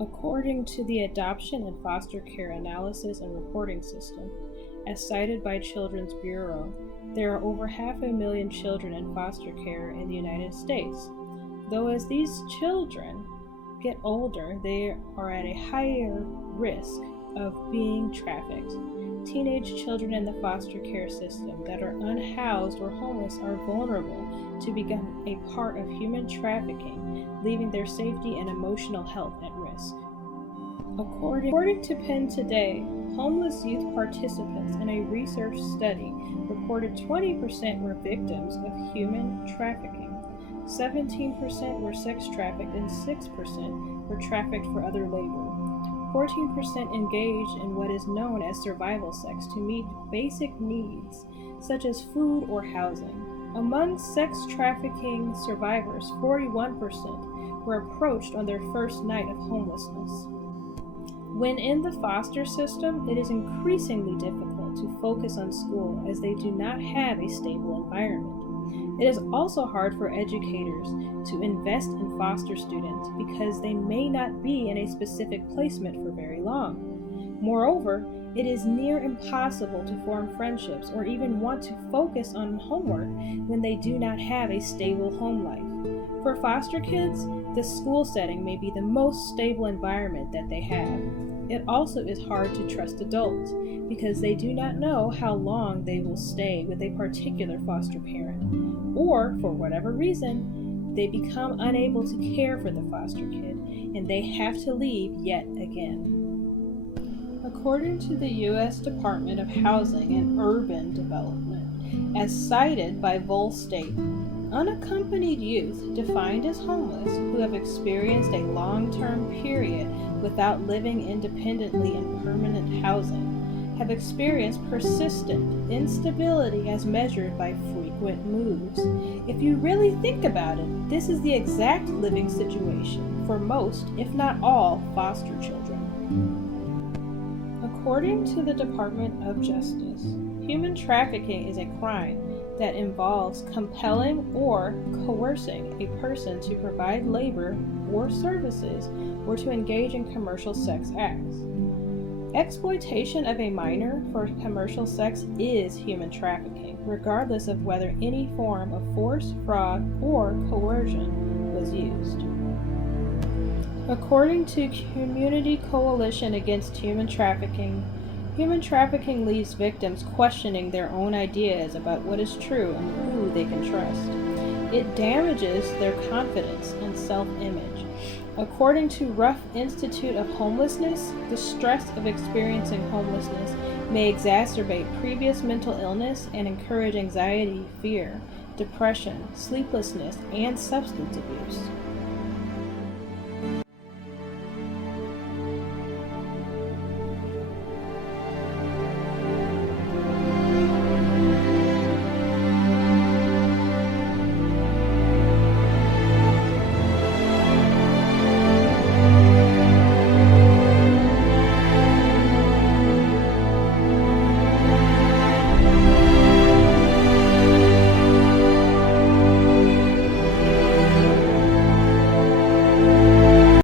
According to the Adoption and Foster Care Analysis and Reporting System, as cited by Children's Bureau, there are over 500,000 children in foster care in the United States. Though as these children get older, they are at a higher risk of being trafficked. Teenage children in the foster care system that are unhoused or homeless are vulnerable to become a part of human trafficking, leaving their safety and emotional health at risk. According to Penn Today, homeless youth participants in a research study reported 20% were victims of human trafficking, 17% were sex trafficked, and 6% were trafficked for other labor. 14% engaged in what is known as survival sex to meet basic needs, such as food or housing. Among sex trafficking survivors, 41% were approached on their first night of homelessness. When in the foster system, it is increasingly difficult to focus on school as they do not have a stable environment. It is also hard for educators to invest in foster students because they may not be in a specific placement for very long. Moreover, it is near impossible to form friendships or even want to focus on homework when they do not have a stable home life. For foster kids, the school setting may be the most stable environment that they have. It also is hard to trust adults because they do not know how long they will stay with a particular foster parent, or for whatever reason, they become unable to care for the foster kid and they have to leave yet again. According to the U.S. Department of Housing and Urban Development, as cited by Volstate, unaccompanied youth defined as homeless who have experienced a long-term period without living independently in permanent housing have experienced persistent instability as measured by frequent moves. If you really think about it, this is the exact living situation for most, if not all, foster children. According to the Department of Justice, human trafficking is a crime that involves compelling or coercing a person to provide labor or services or to engage in commercial sex acts. Exploitation of a minor for commercial sex is human trafficking, regardless of whether any form of force, fraud, or coercion was used. According to Community Coalition Against Human Trafficking leaves victims questioning their own ideas about what is true and who they can trust. It damages their confidence and self-image. According to Rough Institute of Homelessness, the stress of experiencing homelessness may exacerbate previous mental illness and encourage anxiety, fear, depression, sleeplessness, and substance abuse.